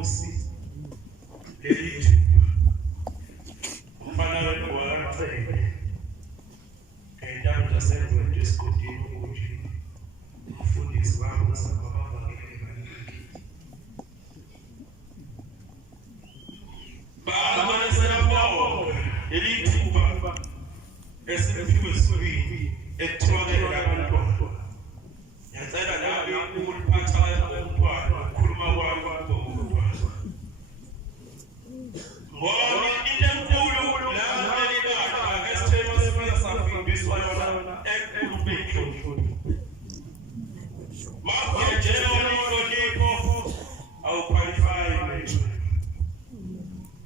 inkosi lelithi ufana waqhele endaba zasenziwe esigodini ukuthi umfundisi wami uzababangele kaningi baba selabo elithi kuba esiphiwe sibili ekuthiwakela abantu yacela nawe ukuliphatha umntwana ukukhuluma kwakho ngoba into enkulu la elibala ngesithelo sifika safundiswa yona enkulu mawujela onolipho awuqualify manje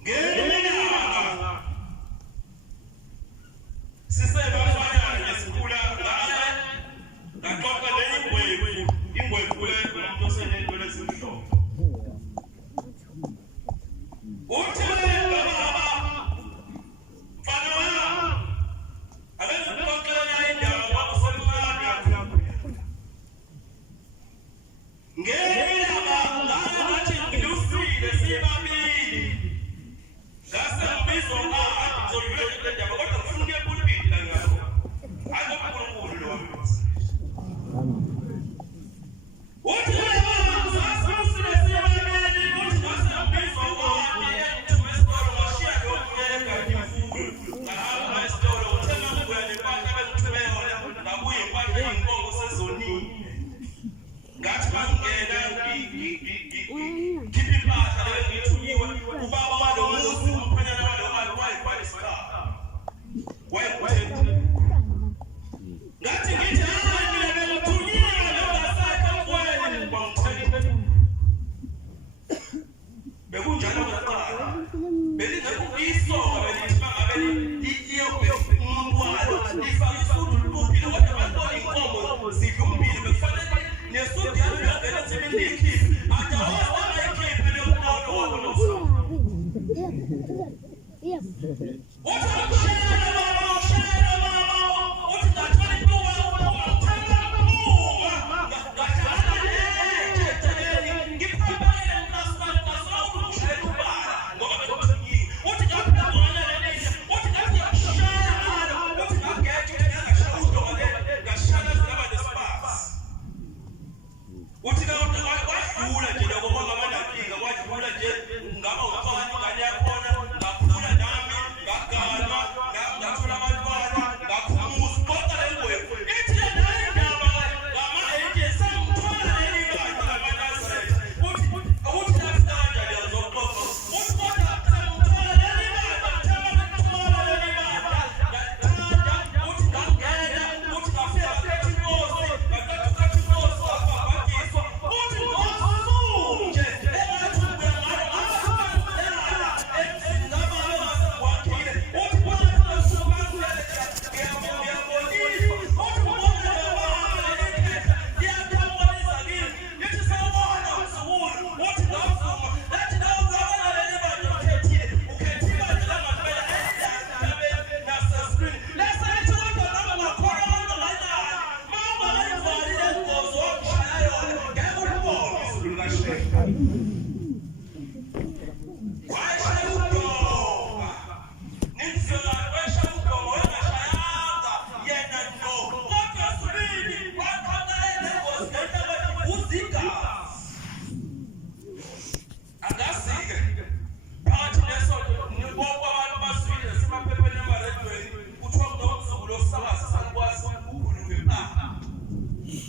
ngelanga sisebafana nesikhula ngale ngaxoxa ingwevu umuntu osenento lesimhlophe uthi baba mfana wami abezoxoxela indaba wakusemncane yakho ngelanga ngathi ngilufile sibabili ngasembizo ngathi ngizolivela le ndaba kodwa ngifuna ukuyepulpiti la ngakho hayi ngoNkulunkulu lo wami uthi ngathi bangena ngikhipha impahla le ngithuliwe ubaba walomuzi umphanyana walo wayibhalisa wayekuthethe ngathi ngithi hayi mina bengithuliwe ngasakho kwena bangithethe bekunjalo ngaqala belingekho isoka belithi bangabe liyiyo umntwana lifaka isudu libuphile kodwa babona inkomo zivumbile bekufanele nesudu yalo yangena sebendiyikhiphe akawazi ayikhiphe leyo mbono wabo noso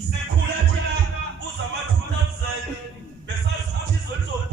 sikhula thina uzama 2000 besazi ukuthi izolo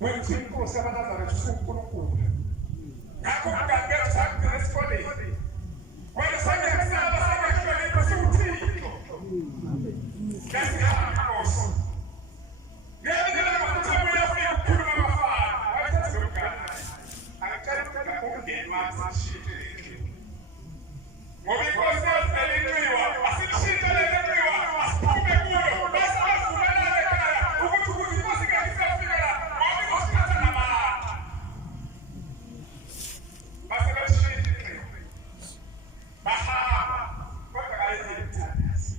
Wenzi inkosi yabaNazaretha uNkulunkulu. Ngakho ngangeke sakugcina esikoleni. Wena sangekusaba sangehlonipha siwuThixo. Ngasihamba Nkosi. Ngeke ukuthi uyafika ukukhuluma abafana. Wayethatha lokugana. Akacela ukuthi ungene wasishintshe endlini. Ngoba inkosi yasivela inxiwa, asishintshe le nxiwa, asiphume kuyo. Bese bavumelana ekhaya ukuthi inkosi ngeke isafika la. Ngoba inkosi ithatha nabantu. Base bashintshe inxiwa. Bahamba. Kodwa ayizithandazi.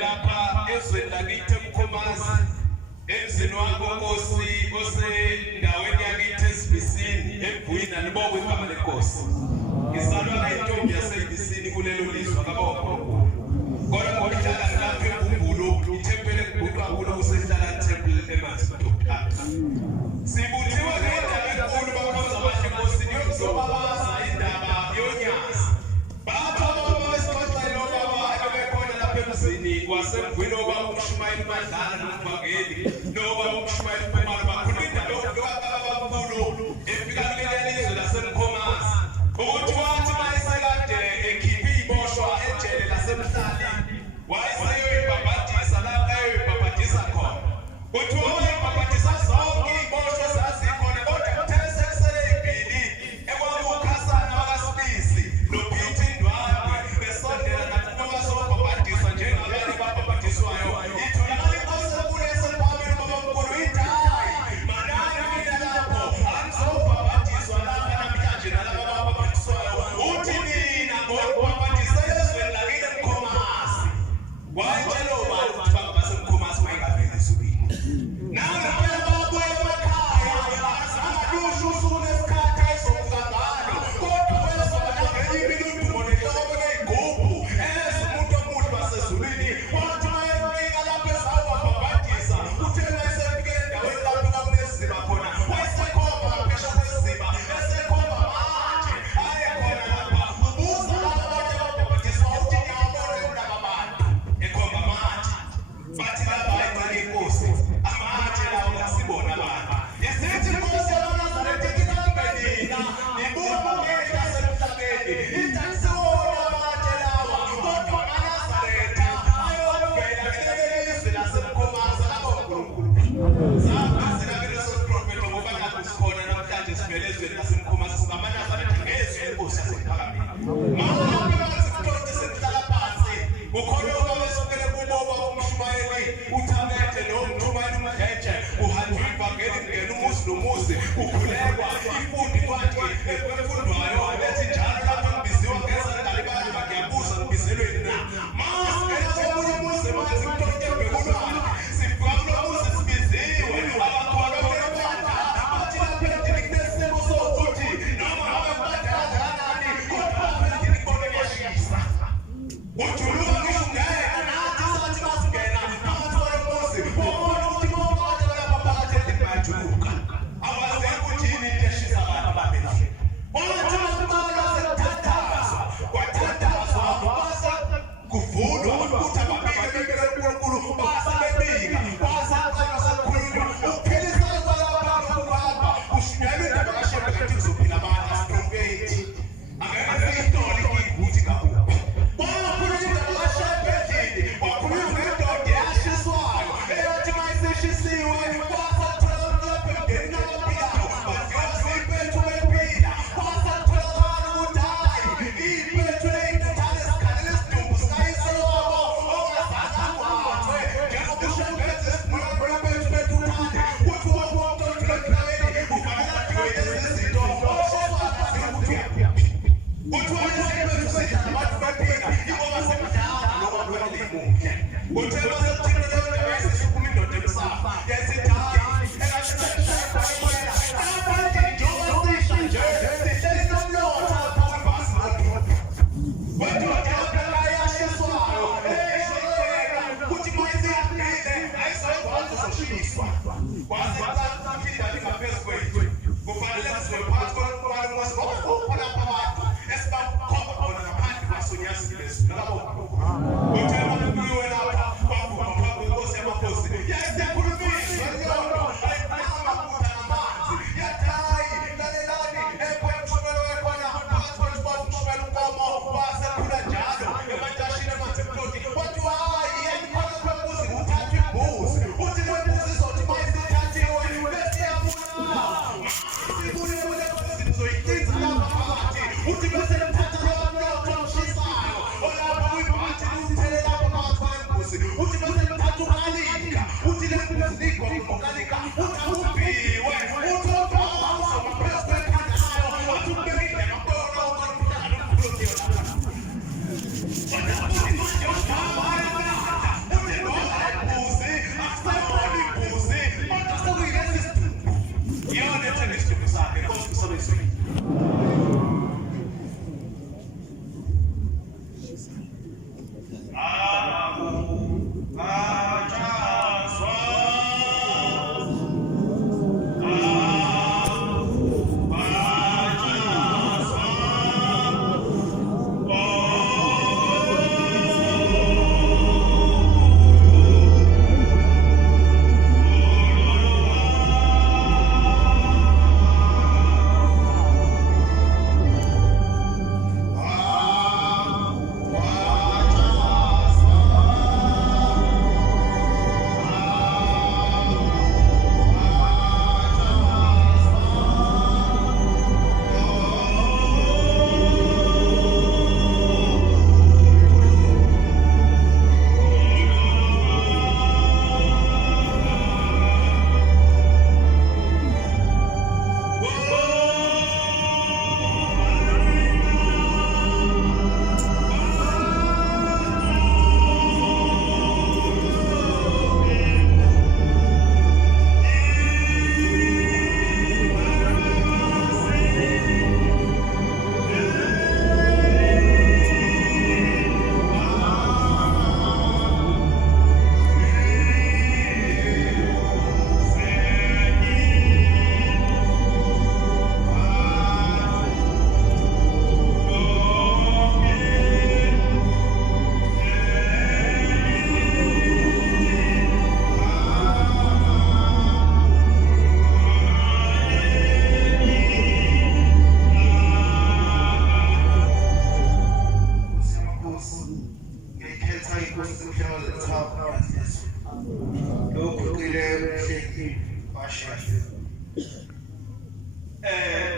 lapha ezweni lakithi eMkhomazi emzini waNkosi osendaweni yakithi eSibisini eBhuyina libonke igama lenkosi. Ngizalwa la intombi yaseBisini kulelo lizwe kabonke. Kodwa ngokuhlala lapha eBumbulu ithempeli engiguqa kulo kusehlala temple eMasitopha. Sibuthiwa ngendaba enkulu bakhonza abahle enkosini yokuzobabaza indaba yonyazi. Batho ababesixoxela obaba abebekhona lapha emzini waseMgwini obaba uMshumayeli Madlala noMvangeli nobaba uMshumayeli Khumalo bakhuluma indaba yokubabakhulu efika kuleli lizwe laseMkhomazi ukuthi wathi mayesekade ekhiphe iboshwa ejele lasemhlali wayeseyoyibhabhadisa lapha eyoyibhabhadisa khona. Kuthiwa wayibhabhadisa zonke iy'boshwa zazikhona kodwa kuthele sekusele ey'mbili ekwakukhasana wakasibisi noPeter Ndwandwe besondela nakuba bazobhabhadiswa njengabanye ababhabhadiswayo. Itholakala inkosi enkulu esephambili babamkhulu idayi manani mina lapho anizobhabhadiswa lapha namhlanje nalaba ababhabhadiswayo. Uthi nina ngokubhabhadisela ezweni lakini eMkhomazi wayetshela obani ukuthi baseMkhomazi mayingaveli ezulwini. Nawe phela babuye emakhaya azangadusha usuku lesikhathi ayizovuka ngalo kodwa kwezoba ngenye imini udumo nehloko ney'gubhu umuntu omuhle wasezulwini wathi mayefika lapho ezawubabhabhadisa uthe mayesefike endaweni lapho kwakunesiziba khona wayesekhomba ngaphesha kwesiziba esekhomba manje ayekhona lapha ubuza laba abantu ababhabhadiswa uthi ngiyabona kulaba bantu ekhomba manje bathi laba ayigcine inkosi amanje lawo ngasibona abantu isithi inkosi yamaNazaretha ikikambe nina nibuka ngehla semhlabeni ithathisiwona amanje lawa kodwa amaNazaretha ayovela kuleli lizwe laseMkhomazi kaNkulunkulu. Sabazi kabili soprofeto ngoba nakho sikhona namhlanje sivele ezweni laseMkhomazi singamaNazaretha ngezwi lenkosi yasePhakameni. Mahambe bazikuqonde semhlala phansi ukhona obabesukele kuboba uMshumayeli uThabethe noMshumayeli uMdletshe kuhanjwa ivangeli kungena umuzi nomuzi kukhulekwa ifundi kwathi efundwayo ethi njalo lapho ngibiziwa ngeza ngale bantu bakuyabuza ngibizelweni na masingena komunye umuzi mazi kutonke bekulwana sifika kulo muzi sibiziwe abakhona bebanda bathi lapha endlini kunesimo sokuthi noma ngabe kubadala kangakanani kodwa lapha endlini kubona kuyashisa. Ujuluka ngisho ungena nathi sathi masingena phakathi kwalomuzi wabona ukuthi bonke abantu abalapha phakathi endlini bayajuluka awazi ukuthi yini into eshisa abantu ababili. Bathi masibala sekuthandazwa kwathandazwa basa kuvulwa ukuthi ababili bebeke uNkulunkulu basa bebika basa qala sakhulunywa ukuphilisa kwalapha ukuhamba kushunyelwa indaba kaShembe kathi kuzophila abantu asiprofethi angeke siyitole ukuthi kakhulu. Wakhuluma indaba kaShembe endlini wakhuluma ngendoda eyashiswayo eyathi mayisishisiwe kwasatholakala lapha emndenini abaphilayo baziwa ziyipethu bephila kwasatholakala ukuthi hayi iy'pethu ley'ntuthane zikhalela isidumbu sikayise wabo ongazange agwathwe njengoba uShembezi esibonabona bethu bethuthane kuthi wonke umuntu emhlabeni kufanele adinwe lezi zinto oshobana zikuthi uyaphi. Kuthi wayesebethu sidla nabantu bephila ingoba semdala noma kwelimuhle. Kuthe basekuthini leyo ndaba yayisisuphuma indoda emsafa yayisithi hayi ekasheshayikwela lapha endlini njengoba sisha nje sihleli nomlotha lapha kwibhasi nodrobha wendoda yaphela yashiswayo eyisheka kuthi mayisiyafile ayizokwazi uzoshiswa kwazi sathi indaba ingaphezu kwethu kufanele siwe phansi konkulunkulu ngoba kukhona abantu esibakhomba khona ngaphandle kwasonyasi bezulu nalabo kuthe bakuyiwe lapha kwavuka phambi kwenkosi yamakhosi yayisekhulumiswa yonto ayifuna amaphutha namanzi yathi hayi lalelani ekhona umshumelo wekhona phakathi kwethu kwazi umshumelo unkomo wasekhula njalo emantashini emathemploti wathi hayi yenikhona kwembuzi kuthathwa imbuzi uthi le mbuzi izothi mayisithathiwe besiyabulala sibuye kule mbuzi nizoyicinza lapha phakathi uthi bese mthatha lowo mlotha omshisayo olapha kuyibhathi liwuthele lapha phakathi kwalembuzi uthi bese mthatha ukalika uthi le mbuzi ligwa uthi akubhiwe uthi odwa uzoma phezu kwekhanda layo wathi ukubeka indlela mbona ukalumhlanga nomphuloti lapha uthi ngoba inkosi semhlaba zethawu lokhu qile hleki washathi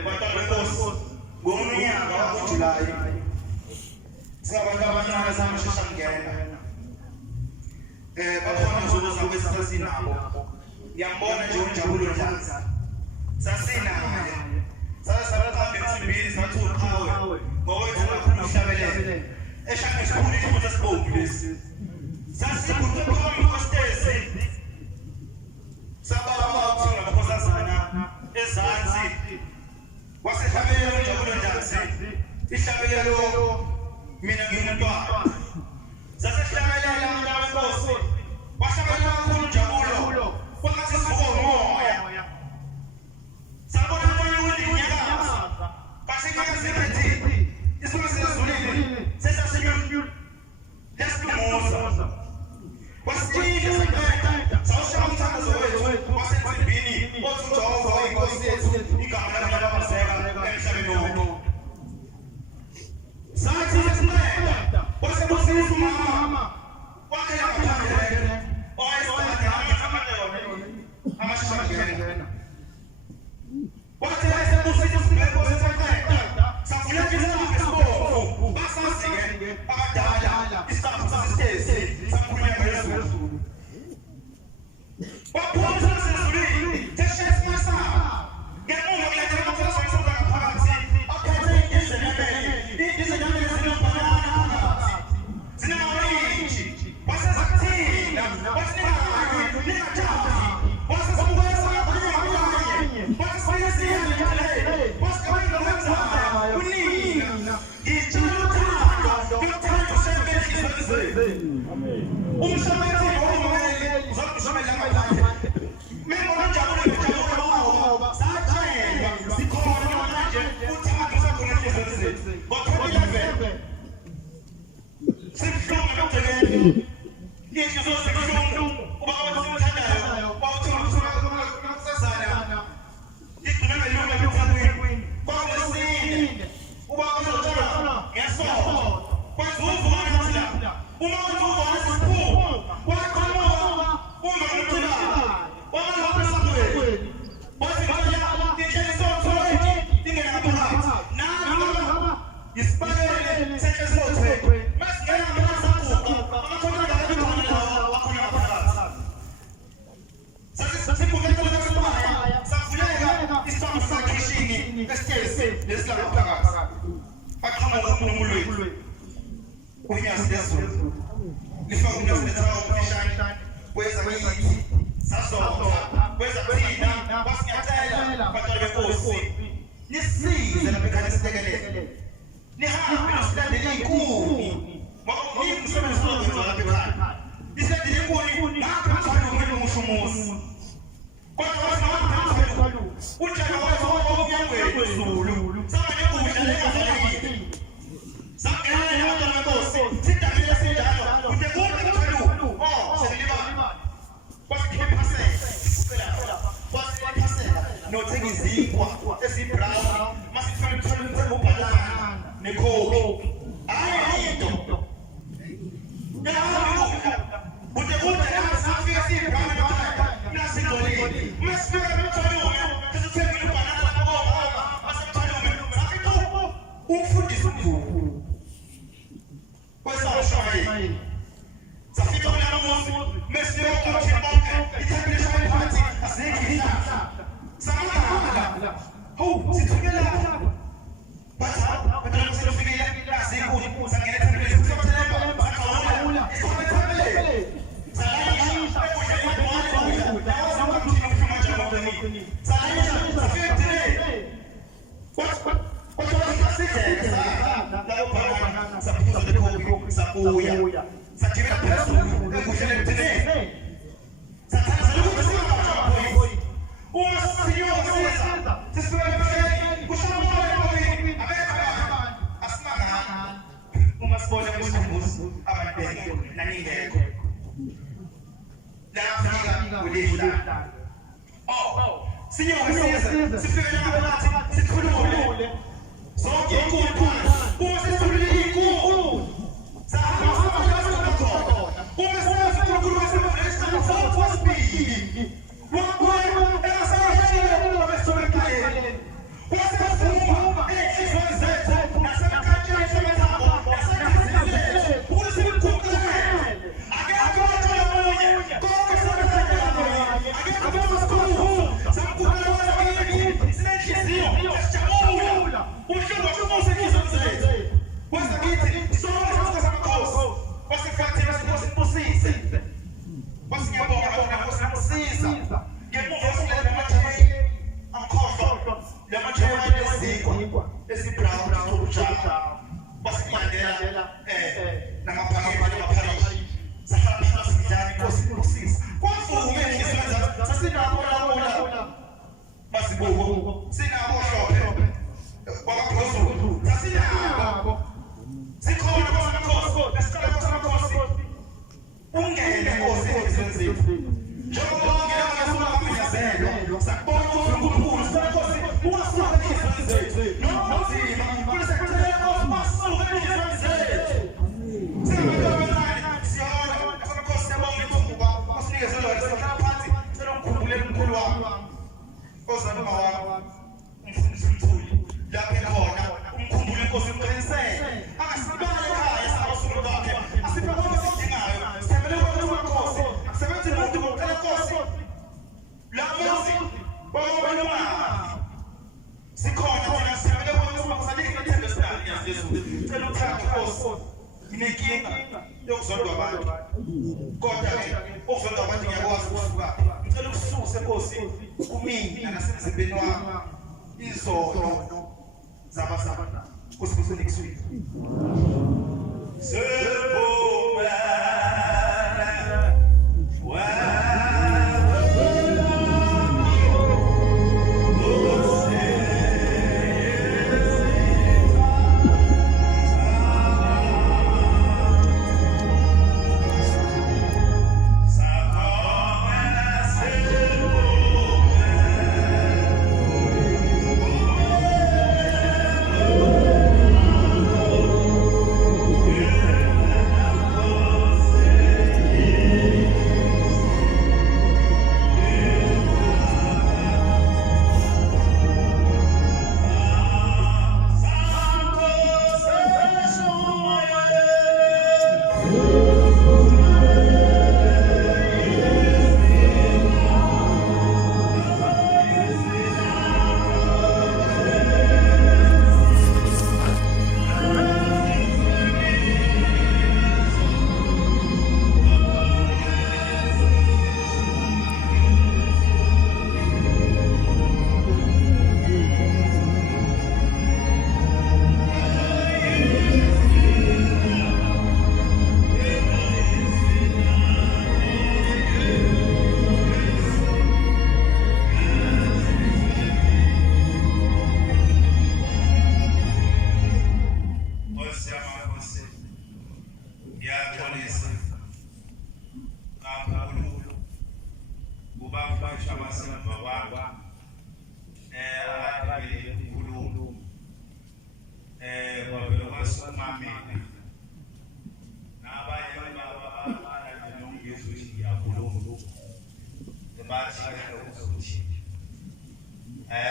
batala inkosi ngomnyaka wakuJulayi sabantu abancane samashesha ngena bakhona nje sasinabo ngiyambona nje uNjabulo Ndlanzi sasinaye sasahambe emsimbini sathi uqhawe ngokwethu kakhulu uhlabelele eshaka isikhulu ifuthi sibomvu lesi sasikhulu khona hostesi sababa uthi ngakhosazana ezansi wasehlabelele uNjabulo Ndlanzi ihlabelelo mina ngimntwana sasehlabelela umntwana wenkosi wahlabelela kakhulu uNjabulo kwathi sivuka umoya sabona umoya ulinyakaza basinyakaza ekhethini isimo sezulile sesasinyula lesilumuza wasitshile sakhetha sawushaya umthandazo wethu wasensimbini othi uJehova inkosi yethu igama lakhe labazeka emhlabeni wonke sathi sinceda wasebusisa umama wakhe laphandle oyesibhedlela amashangena wathi wasebusisa isibheko seseqeda safulethisela ngesibomvu basazike abadala isafu sasitezi sakhulunywa ngezulu waphuza sezulwini teshesimasa ngemuva kuletha amakhosana ngaphakathi aphethe izinyathelo zinobhanana zinamarinji wasezakuthina wasiningani ningajahi wasesibukeza abanye wasesiyesiyakalele wasikabanga kwenzayo unina ngitshela uthando usembehlizweni umshamethi ngomeli uzakudushamela ngamanje mina uNjabulo sathemba sikhona manje uthando sakhona enhlizweni ngo-2011 sibuhlungu nokugcekela inhliziyo zibuhlungu ubaba simthandayo wawuthi ngakusazana igcine ngelunga emthakweni kwakulesine ubaba uzotshela ngesonto kwazuvuka nathi la uma uzuvuka nesiphumo kwaqhamuka uma umthulayo wamazaphesakweli wathi ngala inhliziyo thwethi ingena ngaphakathi nami isipalele senhliziyo thwethi masingena ngazakuqa amakhona ngakabithwana wakhona ngaphakathi sasibukela kusibaya safuleka isithambo sakhishini esitezi lesilala phakathi aqhamuka uNkulunkulu unyazi lezulu lifaka unyazi lethawu umfishane weza kithi sasonga weza thina wasinyathela batala benkosi nisize lapha ekhaya sitekelele nihambe nosilandele inkuni ngoba umsebenzi wokwenza lapha ekhaya isilandele inkuni ngapha mthwalo ngeke umushumuzi kodwa wasimthwalo utshela wathi womnyangweni wezulu samanye ukudla lengazalekile sangena batala benkosi sidabile sinjalo kude kude mthwalo senilibala wasikhepasela wasikhepasela nothenga izikwa esibrown masithwala mthwalo ubhalana nekhoki hayi into kude kude safika sibrown nasingcolile masifika mthwalo sesithengile ubhalana lapho asemthwalo safika umfundisi ukhulu kwesashwaye safika kulamamuzi mesifika ukuthi bonke ithembele shaye phansi asikhihlahla samala sithukela batala sifikile asikhulu sangena ethembele sithothelemba sakawula isithembele salayisha ekudla ibhola wazokuthina uphuma njalo salayisha safike kwathi wasidleke layo bhanana saphuza lekhoki sabuya sathibela phezulu ekudleni ekuthini sathatha lokhu singaphoyi uma siyosiza sisibele phezulu kushona moya abekho asimangani uma sibona umsebenzi abantwana naningekho lafika kulihla sinyokasiza sifike lapha sikhulule zonke inkulu uma sithulile inkulu sahamba khona zethu. Njengoba ngeke ngasona kamnyazelwa, sakubona ukuthi uNkulunkulu sibonkosi uwasuka izandla zethu. Nonzima kulisekuthela Nkosi basuka izandla zethu. Singabelani siyona Nkosi siyabonga ithuba usinikeze lona sihlala phansi cela umkhumbulele umkhulu wami. Ozana mawami umfundisi Mthuli lapha ekhona umkhumbule Nkosi umqinisele akasibale ekhaya sabasulu bakhe asiphe konke esidingayo sithembele kuwe Nkosi asebenze umuntu ngokuqala Nkosi la muzi bawabona sikhona thina sithembele kuwe sibakusalike nethemba esidala yazesu cela uthando Nkosi inenkinga yokuzondwa abantu kodwa ke ukuzondwa abantu ngiyakwazi ukusuka ngicela ukususe Nkosi kumina nasemzimbeni wami izono zabasabana kusibuseni kuswini sebona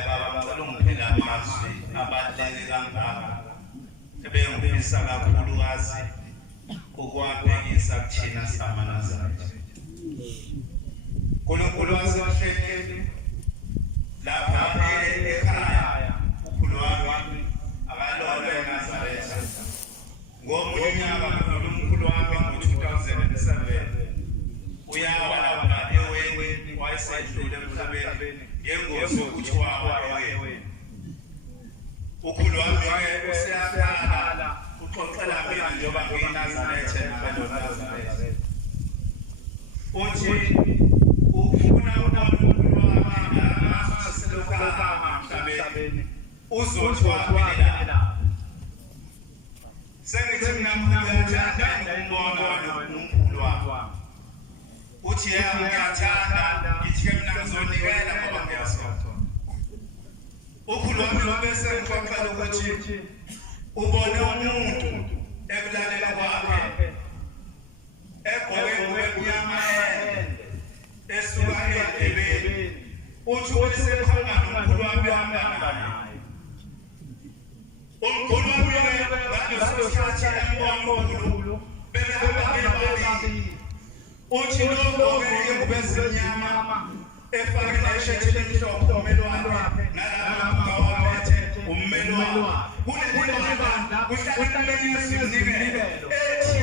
baba ngicela ungiphinde amazwi abaluleke kangaka ebengifisa kakhulukazi ukuwabhekisa kuthina samaNazaretha. uNkulunkulu wasehleli lapha ekhaya ukhulu wami akalolwe eNazaretha ngomunye unyaka uNkulunkulu wami ngo-2007 uyawa lapha eweni wayesedlule emhlabeni yengozi yokuthi wawa eweni. Ukhulu wami useyakhala uxoxela mina njengoba ngiyiNazaretha nabeloNazaretha uthi ufuna uNkulunkulu wami amaselokanga emhlabeni uzothwaphelela. Sengithi mina ngiyathanda ukubona uNkulunkulu wami uthi ngiyathanda ngithi mina ngizonikela ngoba ngiyasonta. Ukhulu wami wabese ngixoxela ukuthi ubone umuntu ekulalela kwakhe egqoke ngokumnyama esuka endlebeni uthi usekhanga nomkhulu wami ahamba naye. Umkhulu wami ngaleso sikhathi embona uNkulunkulu bebehamba ngebabili uthi logqoke ingubo ezimnyama efake nesheti elimhlophe ummeli wakhe nalapha ngawaphethe ummeli wakhe kulelibandla kuhlala izinikelo ethi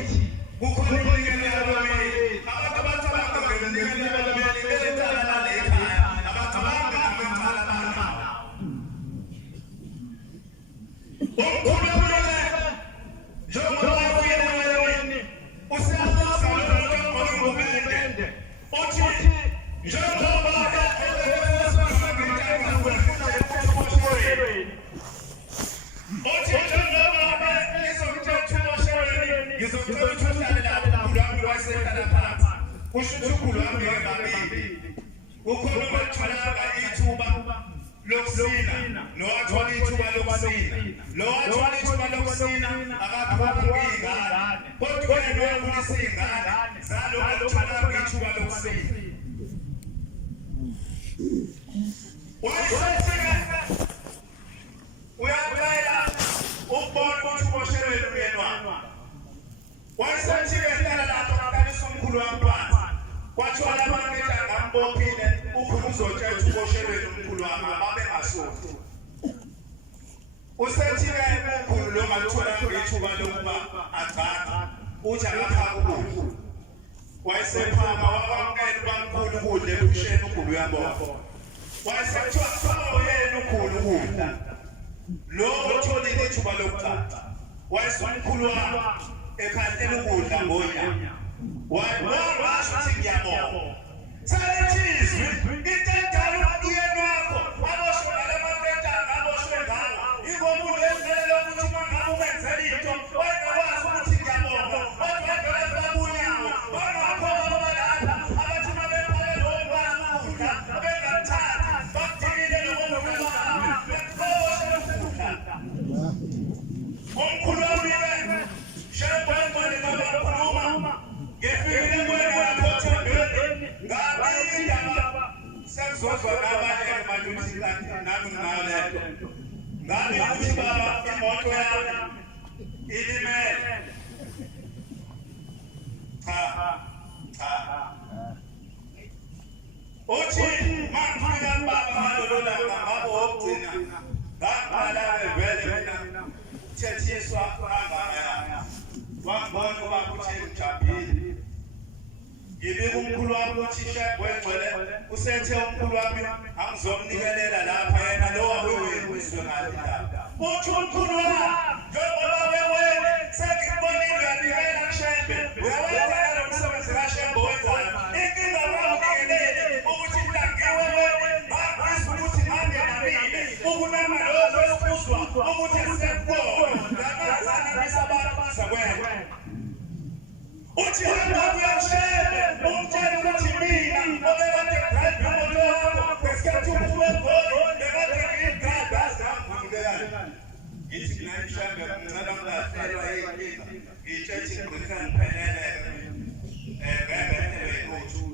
kukhona inikelo yabameli abantu abacabanga ngenikelo yabameli belethala la ekhaya abacabanga ngenicala lana. Umkhulu wami njengoba uyeweni useyabuza lo ngomende uthi njengoba ngizocela ukuthi uhlale lapho ukhulu wami wasekhaya kusho ukuthi ukhulu wami ngabili ukhona obatholanga ithuba lokusina nowathola ithuba lokusina lowathola ithuba lokusina akaphuphi ingane kodwa yena noyakhulisa ingane zalo batholanga ithuba lokusina uyaqala ukubona ukuthi uboshelwe umyeni wakho wayesathikela lapho kuqalisa umkhulu wamntwana kwathiwa abantu ngambophile ukhulu uzotshela ukuthi uboshelwe umkhulu wami ababe ngasonto usethike umkhulu lo ngathola ithuba lokuba agcaka uthi akaphaka ukudla wayesephaka wakwamkela ubamkhulu ukudla ebusheni ukhulu uyabona wayesethiwa yena ukhulu ukudla lo otholile ithuba lokucaca wayesumkhulu wami ekhathele ukudla ngonyaka wangasho ukuthi ngiyabonga salethizwi into endala umyeni wakho aboshwe ngalamathetanga aboshwe ngawo ingomuntu ezele ukuthi uma ngabe umenzela into wayengakwazi ukuthi ngiyabonga kodwa vele babunyawo bangakhona abalapha abathi uma bephake lowo mntwana ukudla bengamthathi bakudikile lowo mntwana bekhoshela ukudla omkhulu wami shebhengwane babakhuluma ngefikile kwena wathothabeni ngabindaba sekuzozwa nabanye emadlulisini nami nginalento ngabe ukuthi baba imoto yami ilimele cha uthi mangifika baba ngalolo langa ngabo wokugcina ngaqala vele mina thethiswa kangaka wangibona ubaba uthi ngijabulile ngibika umkhulu wami uthi shebhengcwele usethe umkhulu wami angizomnikelela lapha yena lo wawewekwiswe ngale ndaba uthi umkhulu wami njengoba wewele sengikubonile uyanikela kushembe uyawenza nalo msebenzi kashembe owenzayo inkinga kwamkelele ukuthi mlangiwe wena bangisa ukuthi nami namile ukunama lokho esibuzwa ukuthi sekubona ngakazana bisabantu kwena uthi hamba kuyashebe umtshela ukuthi mina obekade drive imoto yakho ngesikhathi uphuma egoli bekade ngigada azangivulelana ngithi mina ishembe ngicela ngilahlelwa yinkinga ngitshethi ngigcina ngiphelele ngebethele yikuthu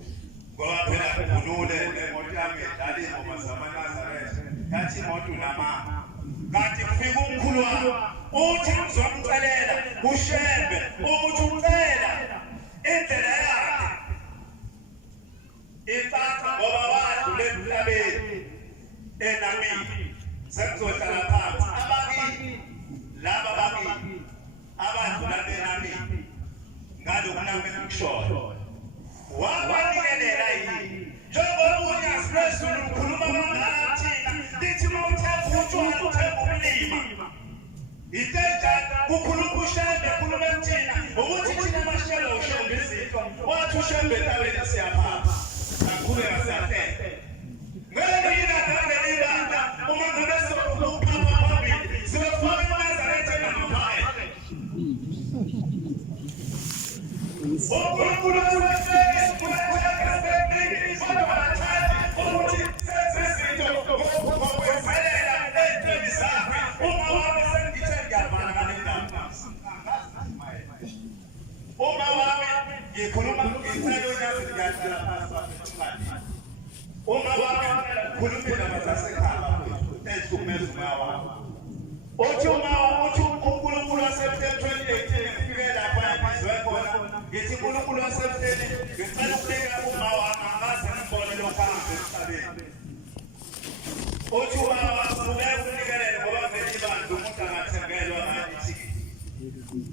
ngoba phela ngivunule imoto yami edala ingoma zamaNazaretha yathi imoto unamanga kanti kufika umkhulu wami uthi ngizomcelela ushembe ukuthi ucela indlela yakhe icaca ngoba wadlule emhlabeni enamini sekuzohlala phansi ababili laba babili abadlula benamini ngalokunamela ukushola wabanikelela yini njengoba unyazi lwezulu ukhuluma ngathina lithi uma uthenga utshwala uthenga umlima itenjani kukhuluma ushembe khuluma kuthina ukuthi thina mashela ushembe izitho wathi ushembe entabeni siyaphapha kakhuleka siyahleka ngeke yinadane libanda uma ngabe sokuphapha phambili sibefaka iNazaretha enamaphaya uNkulunkulu usehlele sikhulekele kodwa bathanda ukuthi senze izinto ngokwezelela ey'ntweni zakhe uma wami sengithe ngiyabhala ngale ndaba uma wami ngikhuluma ngicela unyazi ngiyahlala phansi uma wami khuluma indaba zasekhaya ezihlukumeza umoya wami uthi uNkulunkulu wasePhethweni 2018 ngifike lapha ebizwe khona ngithi uNkulunkulu wasePhethweni ngicela ukubika uma wami angaze ngibone lokho emhlabeni uthi ubaba wasuke unikelele ngoba vele ibandla umuntu angathengelwa ngani ithikithi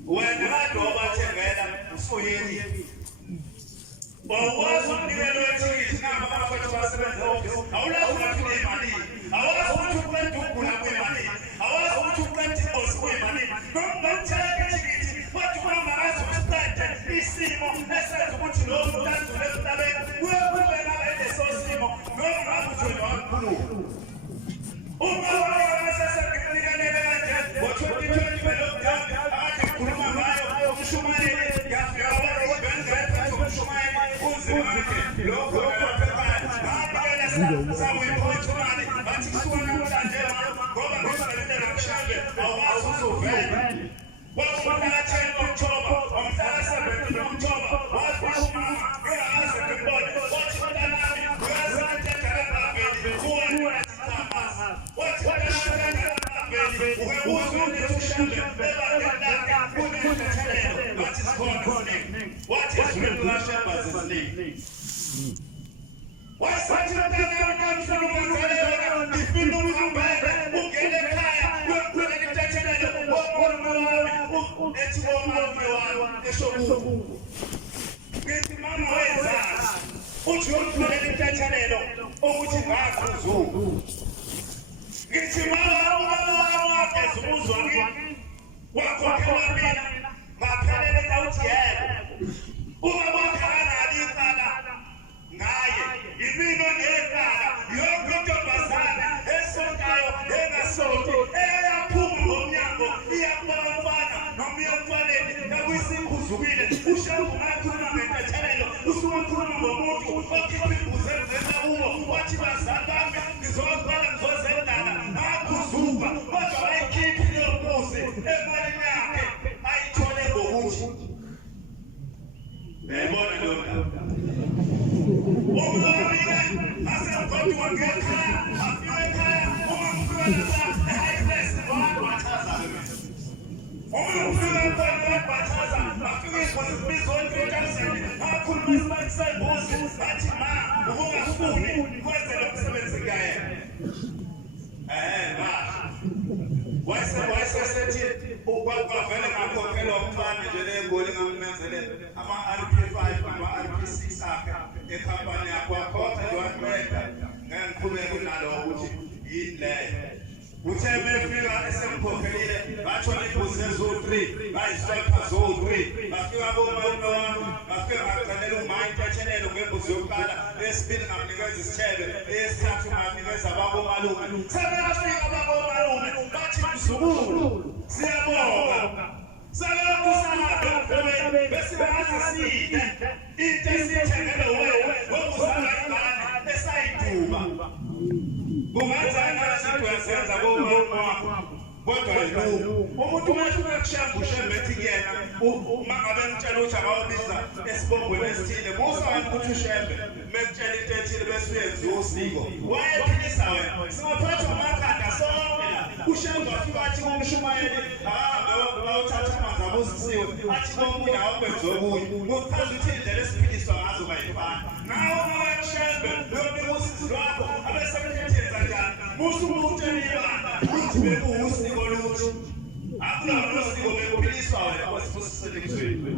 wena kade wabathengela usuyini Owazi umnikelo wethikithi namba abafowethu basebenza e-office awulazi ukuthi unemalini awazi ukuthi uqeda ukugula kwemalini awazi ukuthi uqeda ingozi kwemalini noma ngithenga ithikithi wathi uma ungazi uqede isimo esenza ukuthi lowo muntu adlule emhlabeni uyaqhubeka ngaleso simo noma ngabe uthweni wakhuluma uma wona sesengikunikele kanje ngo-2020 kwe-lockdown akade ngikhuluma ngayo umshumayeli ngiyafika wona ubenzela umshumayeli unzima lokho nalaphekani ngabikela sakuyiphothomani bathi kusuka namhlanje ngoba ngisalinde namhlanje awazi uzovela wakumhlaka 10 October umhlaka 17 October wafisha mama ngingaze ngibone wathi mntanami uyazathi ejalababeli kuwa wathi mntanami ukebuza ukuthi ushambe bebadala kunenhlethelelo what is God's name? What is Middle Shepherd's name? Why such a thing comes from the if you don't come back, we'll get a kaya, we'll put it in the channel, let's go on the show. Get the man away, put your foot in the channel, oh, which is back to Zoom. Get the man out as Muzon, what can be? Mapelele tauti yebo ubabakhala alifana ngaye ibino nekhala yonke bazana esontayo engasonto eyaphuma ngomnyango iyabafana nomyamfaneni nakwisikuzukile ushambu makhuluma ngentethelelo usuke ukhuluma ngomuntu okhipha ibuzenzela uwo wathi bazali bami ngizobhala ngizozendala akuzuka kodwa bayikhiphi leyo muzi emalini yakhe ayithole ngokuthi ebona lokho umlomile asemgodwa ngekhaya afike ekhaya uma ngifika e-highness wachaza umlomile wachaza afike ngizibizoni 3000 akhuluma isibani sembuzi athi ma ukungafuni kwenze lo msebenzi kayena wayesethi kwavele ngakhokhela umfana nje lengoli ngamenzele ama-RP5 ama-RP6 akhe ekhampani yakho wakhokha nje waqeda ngengiqhubeke nalo ukuthi yini leyo uthe befika esemkhokhelile bathola imbuzi ezo-3 bayiswapha zo-3 bafika bomalume wami bafika ngagcinela umama intethelelo ngembuzi yokuqala eyesibili ngamnikeza isithebe eyesithathu ngamnikeza ababomalume sebeyafika ababomalume bathi mzukulu siyabonga salokhu salabe besibaze side into esithengele wewe ngokuzala ingane esayiduma ungazange izinto yazenza komalume wakho kodwa yilokhu umuntu umehluka kushambushe bethi kuyena uma ngabe ngitshela ukuthi abawubiza esibongweni esithile musa ukuthi ushembe mekutshela into ethile bese uyenziwa usiko wayephilisa wena singaphathwa amakhanda sonke la ushembe wafika athi kumshumayeli bawuthatha amanzi abuzisiwe athi komunye awukwenziwe kuye ngokuchaza ukuthi indlela esiphiliswa ngazo bayifana nawe uma weshembe uyobika usizi lwakho abesekuthethenza njani musa umutshela ibanga ukuthi bekuwusiko lutho akulona usiko bekuphiliswa wena kwasifusisele kuzweni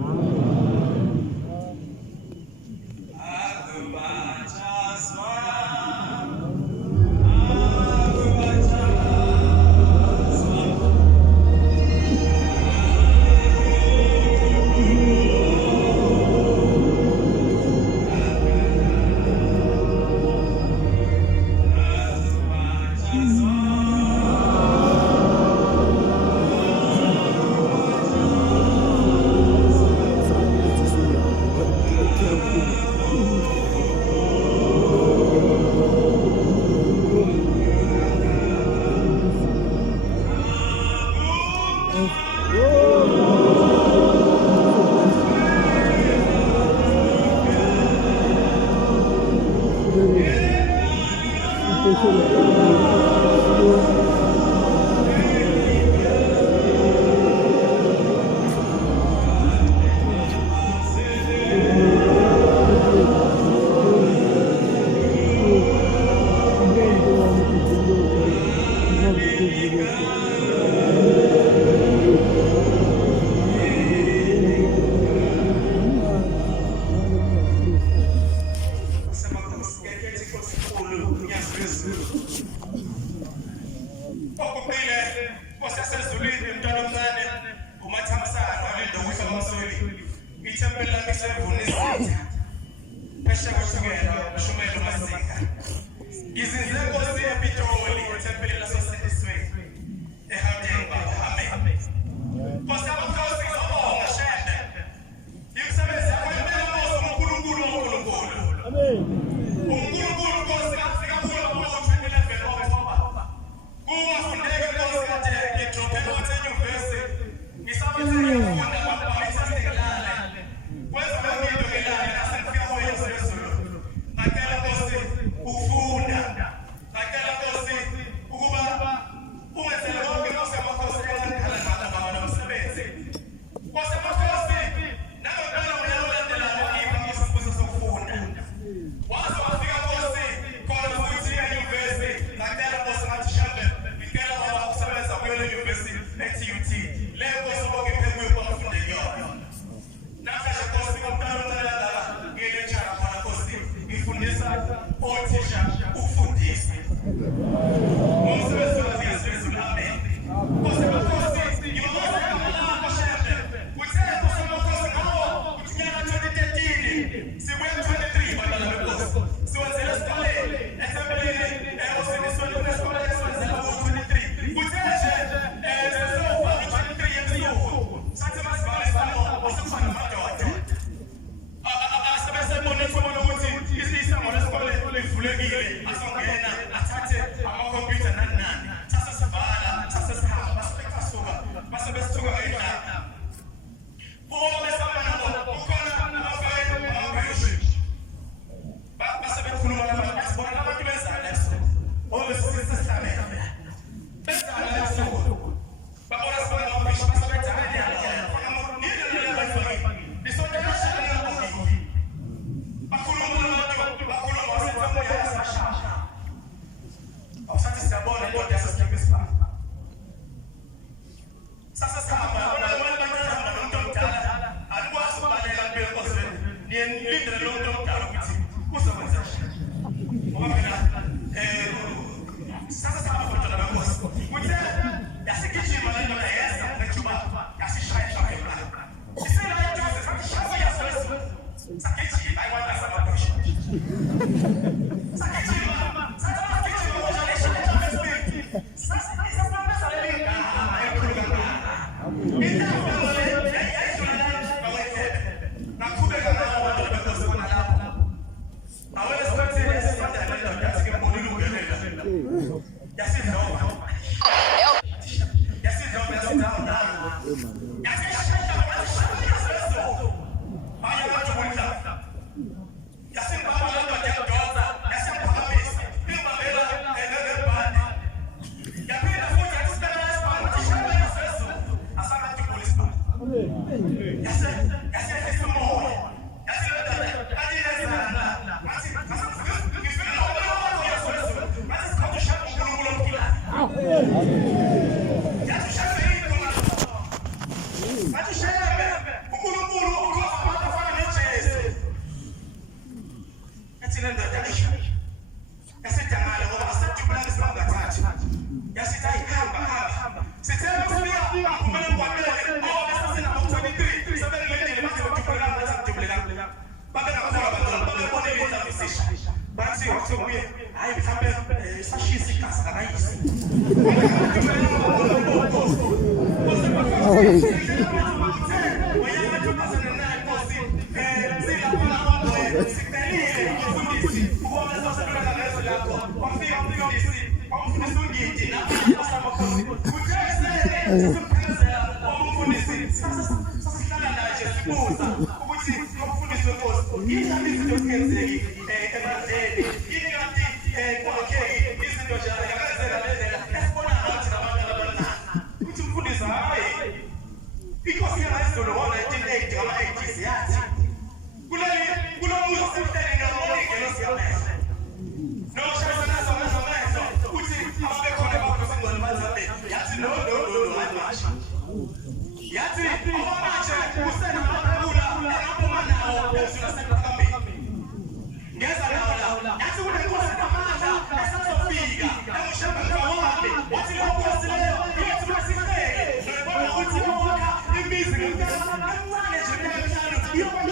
You're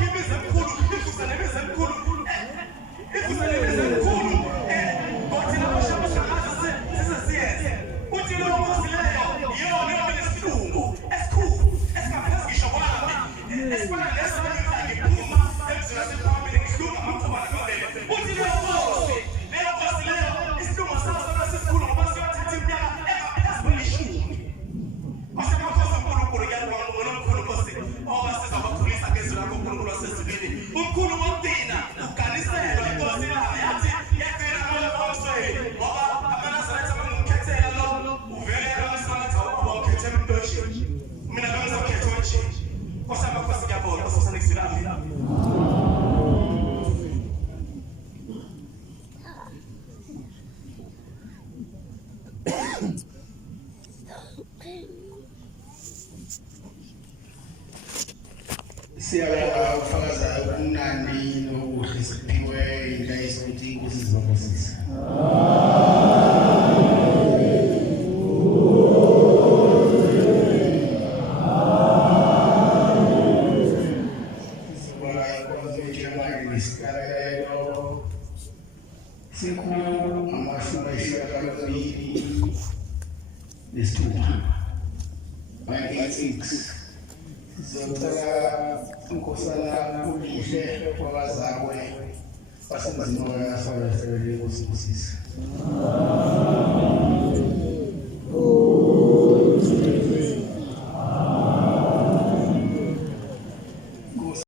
siyabonga ukufakaza umnandi nokuhle siphiwe inhlayisi ukuthi inkosi zibabusise. Sikhulu amashumi ayishagalolunye nesithupha 186 sizocela unkosana ulihle kwabazakwe basemzini wakaSawule kusibusisa.